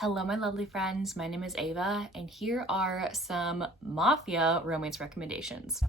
Hello, my lovely friends. My name is Ava, and here are some Mafia romance recommendations.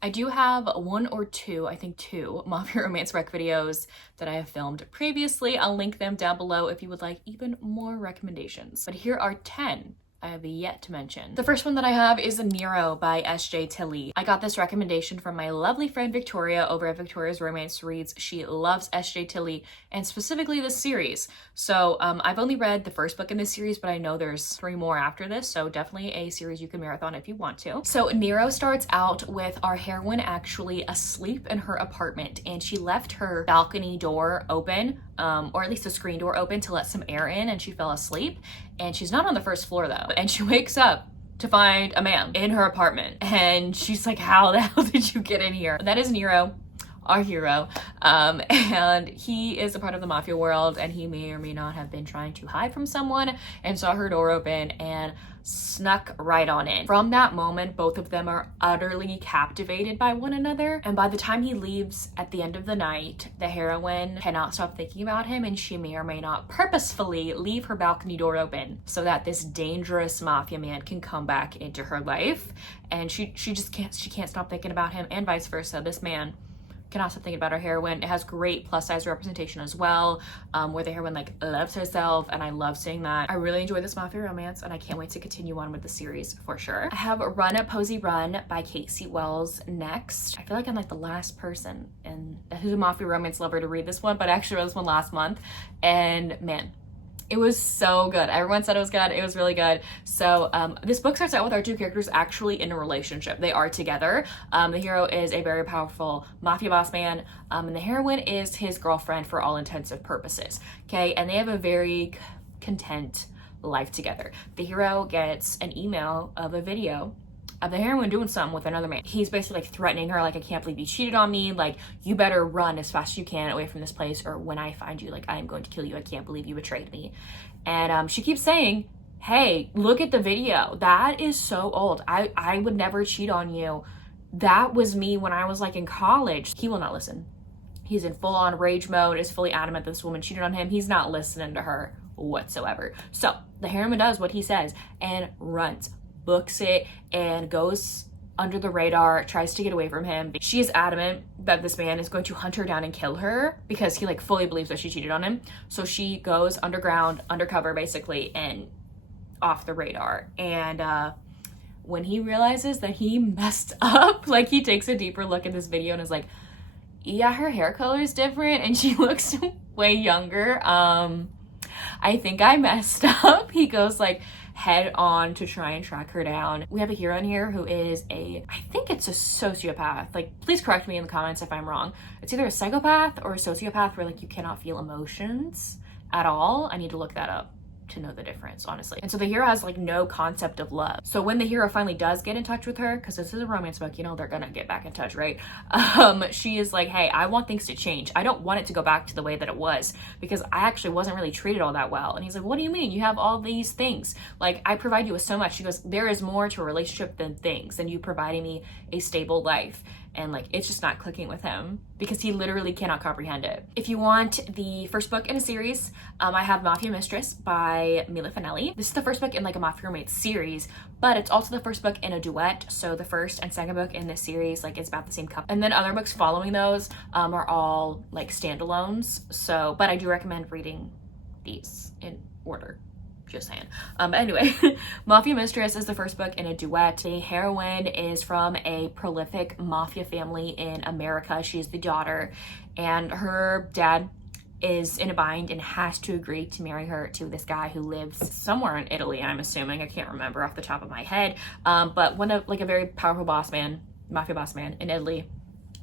I do have one or two, I think two, Mafia romance rec videos that I have filmed previously. I'll link them down below if you would like even more recommendations. But here are 10 I have yet to mention. The first one that I have is Nero by S.J. Tilley. I got this recommendation from my lovely friend Victoria over at Victoria's Romance Reads. She loves S.J. Tilley and specifically this series. So I've only read the first book in this series, but I know there's 3 more after this. So definitely a series you can marathon if you want to. So Nero starts out with our heroine actually asleep in her apartment, and she left her balcony door open, or at least the screen door open to let some air in, and she fell asleep. And she's not on the first floor though. And she wakes up to find a man in her apartment. And she's like, how the hell did you get in here? That is Nero, our hero. And he is a part of the mafia world, and he may or may not have been trying to hide from someone and saw her door open and snuck right on in. From that moment, both of them are utterly captivated by one another. And by the time he leaves at the end of the night, the heroine cannot stop thinking about him, and she may or may not purposefully leave her balcony door open so that this dangerous mafia man can come back into her life. And she can't stop thinking about him, and vice versa. This man cannot stop thinking about our heroine. It has great plus size representation as well, where the heroine like loves herself, and I love seeing that. I really enjoy this mafia romance, and I can't wait to continue on with the series for sure. I have Run Up Posey Run by Casey Wells next. I feel like I'm like the last person and who's a mafia romance lover to read this one, but I actually read this one last month, and man, it was so good. Everyone said it was good. It was really good. So this book starts out with our two characters actually in a relationship. They are together. The hero is a very powerful mafia boss man, and the heroine is his girlfriend for all intensive purposes. Okay, and they have a very content life together. The hero gets an email of a video of the heroine doing something with another man. He's basically like threatening her, like, I can't believe you cheated on me, like, you better run as fast as you can away from this place, or when I find you, like, I am going to kill you. I can't believe you betrayed me. And she keeps saying, hey, look at the video. That is so old. I would never cheat on you. That was me when I was like in college. He will not listen. He's in full-on rage mode, is fully adamant that this woman cheated on him. He's not listening to her whatsoever. So the heroine does what he says and runs, books it, and goes under the radar, tries to get away from him. She is adamant that this man is going to hunt her down and kill her because he like fully believes that she cheated on him. So she goes underground, undercover basically, and off the radar. And when he realizes that he messed up, like, he takes a deeper look at this video and is like, yeah, her hair color is different and she looks way younger. I think I messed up. He goes like head on to try and track her down. We have a hero in here who is I think it's a sociopath. Like, please correct me in the comments if I'm wrong. It's either a psychopath or a sociopath where like you cannot feel emotions at all. I need to look that up to know the difference, honestly. And so the hero has like no concept of love. So when the hero finally does get in touch with her, because this is a romance book, you know, they're gonna get back in touch, right? She is like, hey, I want things to change. I don't want it to go back to the way that it was, because I actually wasn't really treated all that well. And he's like, what do you mean? You have all these things. Like, I provide you with so much. She goes, there is more to a relationship than things, than you providing me a stable life. And like, it's just not clicking with him because he literally cannot comprehend it. If you want the first book in a series, I have Mafia Mistress by Mila Finelli. This is the first book in like a Mafia romance series, but it's also the first book in a duet. So the first and second book in this series, like, it's about the same couple. And then other books following those are all like standalones. So, but I do recommend reading these in order. Just saying. But anyway, Mafia Mistress is the first book in a duet. The heroine is from a prolific mafia family in America. She's the daughter, and her dad is in a bind and has to agree to marry her to this guy who lives somewhere in Italy, I'm assuming. I can't remember off the top of my head. But one of like a very powerful mafia boss man in Italy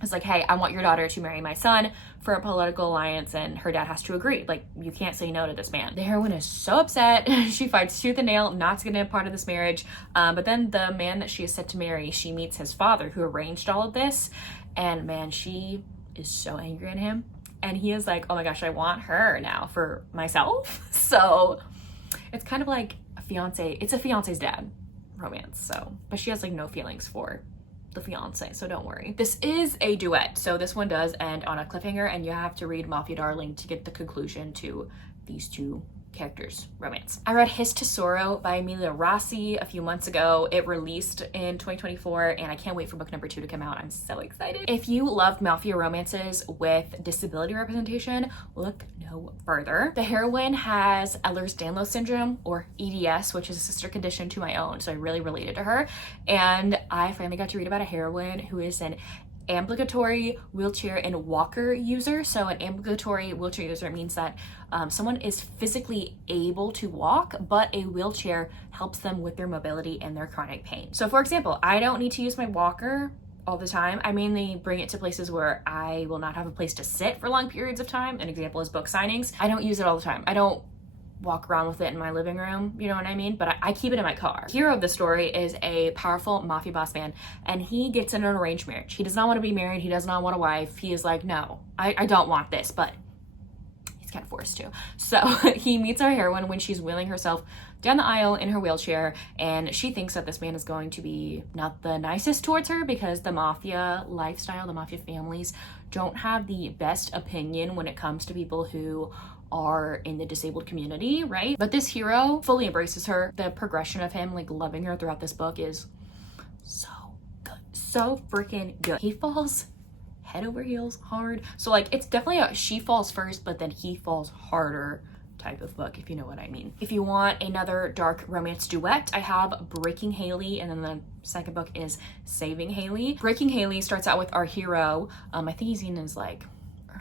is like, hey, I want your daughter to marry my son for a political alliance, and her dad has to agree. Like, you can't say no to this man. The heroine is so upset. She fights tooth and nail not to get a part of this marriage. But then the man that she is set to marry, she meets his father who arranged all of this. And man, she is so angry at him. And he is like, oh my gosh, I want her now for myself. So it's kind of like a fiance. It's a fiance's dad romance. So, but she has like no feelings for the fiance, so don't worry. This is a duet, so this one does end on a cliffhanger, and you have to read Mafia Darling to get the conclusion to these two characters' romance. I read His Tesoro by Emilia Rossi a few months ago. It released in 2024, and I can't wait for book number 2 to come out. I'm so excited. If you loved mafia romances with disability representation, look no further. The heroine has Ehlers-Danlos syndrome, or EDS, which is a sister condition to my own, so I really related to her. And I finally got to read about a heroine who is an ambulatory wheelchair and walker user. So an ambulatory wheelchair user means that someone is physically able to walk, but a wheelchair helps them with their mobility and their chronic pain. So for example, I don't need to use my walker all the time. I mainly bring it to places where I will not have a place to sit for long periods of time. An example is book signings. I don't use it all the time. I don't walk around with it in my living room, you know what I mean? But I keep it in my car. The hero of the story is a powerful mafia boss man, and he gets in an arranged marriage. He does not want to be married. He does not want a wife. He is like, no, I don't want this, but he's kind of forced to. So he meets our heroine when she's wheeling herself down the aisle in her wheelchair, and she thinks that this man is going to be not the nicest towards her because the mafia lifestyle, the mafia families don't have the best opinion when it comes to people who are in the disabled community, right? But this hero fully embraces her. The progression of him like loving her throughout this book is so good, so freaking good. He falls head over heels hard. So like it's definitely a she falls first, but then he falls harder type of book, if you know what I mean. If you want another dark romance duet, I have Breaking Haley, and then the second book is Saving Haley. Breaking Haley starts out with our hero. I think he's in his like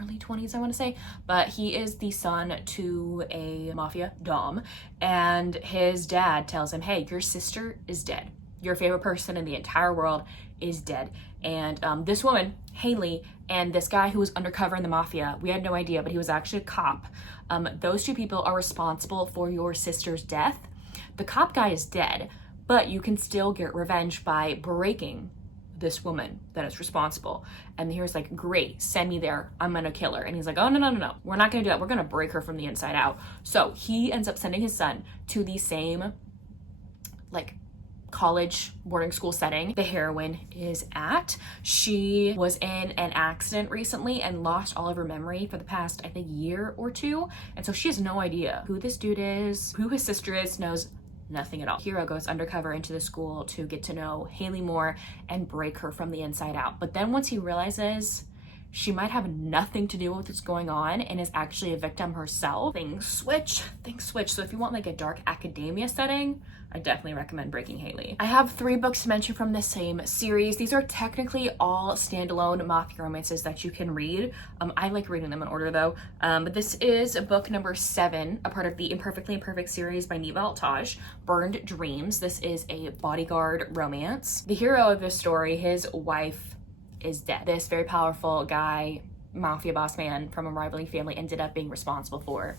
early 20s, I want to say, but he is the son to a mafia dom, and his dad tells him, hey, your sister is dead. Your favorite person in the entire world is dead. And this woman, Haley, and this guy who was undercover in the mafia, we had no idea, but he was actually a cop. Those two people are responsible for your sister's death. The cop guy is dead, but you can still get revenge by breaking this woman that is responsible. And the hero's like, great, send me there, I'm gonna kill her. And he's like, oh, no, we're not gonna do that, we're gonna break her from the inside out. So he ends up sending his son to the same like college boarding school setting the heroine is at. She was in an accident recently and lost all of her memory for the past, I think, year or two. And so she has no idea who this dude is, who his sister is, knows nothing at all. Hero goes undercover into the school to get to know Haley more and break her from the inside out. But then once he realizes she might have nothing to do with what's going on and is actually a victim herself, things switch. So if you want like a dark academia setting, I definitely recommend Breaking Haley. I have 3 books to mention from the same series. These are technically all standalone mafia romances that you can read. I like reading them in order though. But this is book number 7, a part of the Imperfectly Imperfect series by Neva Altaj, Burned Dreams. This is a bodyguard romance. The hero of this story, his wife is dead. This very powerful guy, mafia boss man from a rivaling family, ended up being responsible for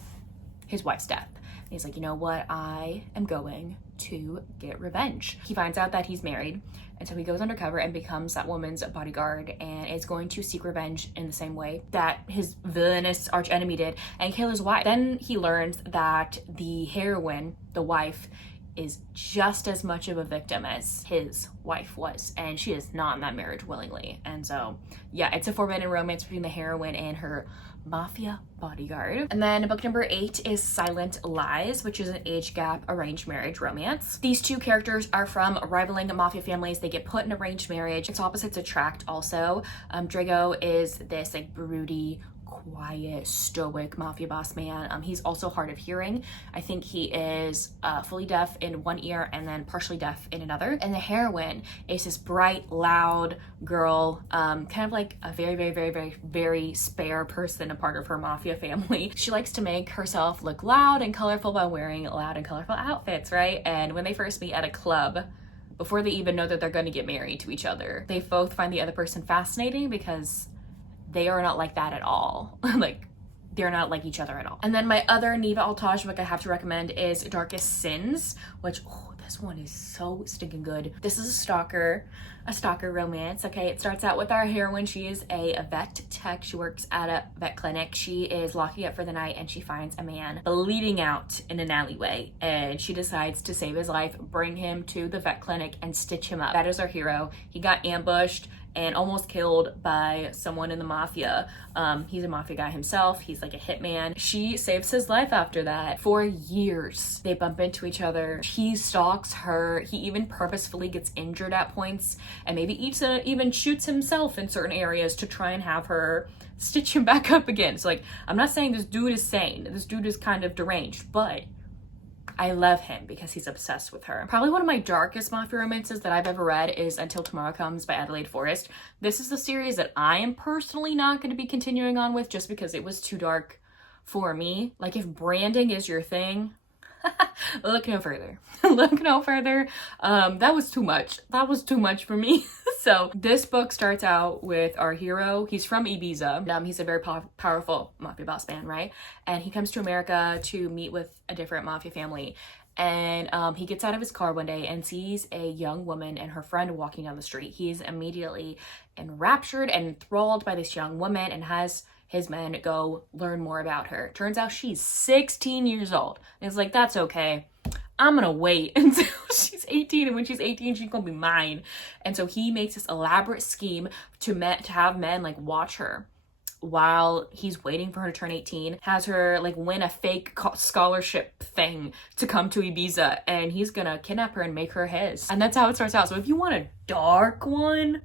his wife's death. And he's like, you know what? I am going to get revenge. He finds out that he's married, and so he goes undercover and becomes that woman's bodyguard and is going to seek revenge in the same way that his villainous archenemy did and kill his wife. Then he learns that the heroine, the wife, is just as much of a victim as his wife was, and she is not in that marriage willingly. And so yeah, it's a forbidden romance between the heroine and her mafia bodyguard. And then book number 8 is Silent Lies, which is an age gap arranged marriage romance. These two characters are from rivaling mafia families. They get put in arranged marriage. Its opposites attract also. Drago is this like broody, quiet, stoic mafia boss man. He's also hard of hearing. I think he is fully deaf in one ear and then partially deaf in another. And the heroine is this bright, loud girl, kind of like a very spare person, a part of her mafia family. She likes to make herself look loud and colorful by wearing loud and colorful outfits, right? And when they first meet at a club, before they even know that they're going to get married to each other, they both find the other person fascinating because they are not like that at all. Like, they're not like each other at all. And then my other Neva Altaj book I have to recommend is Darkest Sins, which, oh, this this one is so stinking good. This is a stalker romance, okay? It starts out with our heroine. She is a vet tech. She works at a vet clinic. She is locking up for the night and she finds a man bleeding out in an alleyway, and she decides to save his life, bring him to the vet clinic and stitch him up. That is our hero. He got ambushed and almost killed by someone in the mafia. He's a mafia guy himself. He's like a hitman. She saves his life after that. For years, they bump into each other. He stalks her. He even purposefully gets injured at points and maybe even shoots himself in certain areas to try and have her stitch him back up again. So like, I'm not saying this dude is sane. This dude is kind of deranged, but I love him because he's obsessed with her. Probably one of my darkest mafia romances that I've ever read is Until Tomorrow Comes by Adelaide Forrest. This is the series that I am personally not going to be continuing on with just because it was too dark for me. Like, if branding is your thing, look no further. Look no further. That was too much. That was too much for me. So this book starts out with our hero. He's from Ibiza. He's a very powerful mafia boss man, right? And he comes to America to meet with a different mafia family. And he gets out of his car one day and sees a young woman and her friend walking down the street. He's immediately enraptured and enthralled by this young woman and has his men go learn more about her. Turns out she's 16 years old. And it's like, that's okay. I'm gonna wait until she's 18, and when she's 18, she's gonna be mine. And so he makes this elaborate scheme to have men like watch her while he's waiting for her to turn 18, has her like win a fake scholarship thing to come to Ibiza, and he's gonna kidnap her and make her his. And that's how it starts out. So if you want a dark one,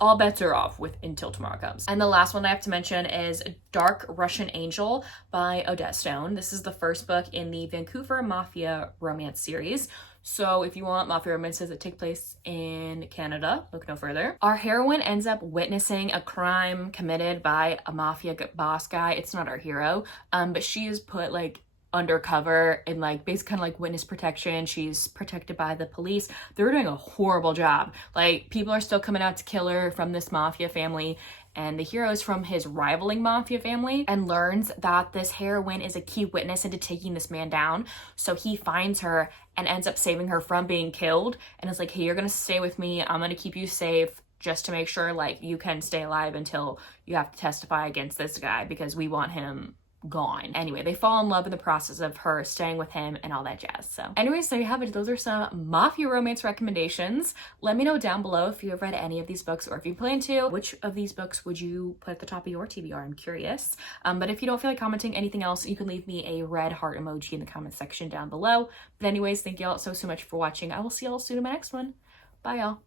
all bets are off with Until Tomorrow Comes. And the last one I have to mention is Dark Russian Angel by Odette Stone. This is the first book in the Vancouver Mafia romance series. So if you want mafia romances that take place in Canada, look no further. Our heroine ends up witnessing a crime committed by a mafia boss guy. It's not our hero, but she is put like undercover in like basically kind of like witness protection. She's protected by the police. They're doing a horrible job. Like, people are still coming out to kill her from this mafia family, and the hero is from his rivaling mafia family and learns that this heroine is a key witness into taking this man down. So he finds her and ends up saving her from being killed, and is like, hey, you're gonna stay with me. I'm gonna keep you safe just to make sure like you can stay alive until you have to testify against this guy because we want him gone. Anyway, they fall in love in the process of her staying with him and all that jazz. So anyways, there you have it. Those are some mafia romance recommendations. Let me know down below if you have read any of these books, or if you plan to, which of these books would you put at the top of your TBR? I'm curious. But if you don't feel like commenting anything else, you can leave me a red heart emoji in the comment section down below. But anyways, thank you all so much for watching. I will see y'all soon in my next one. Bye y'all.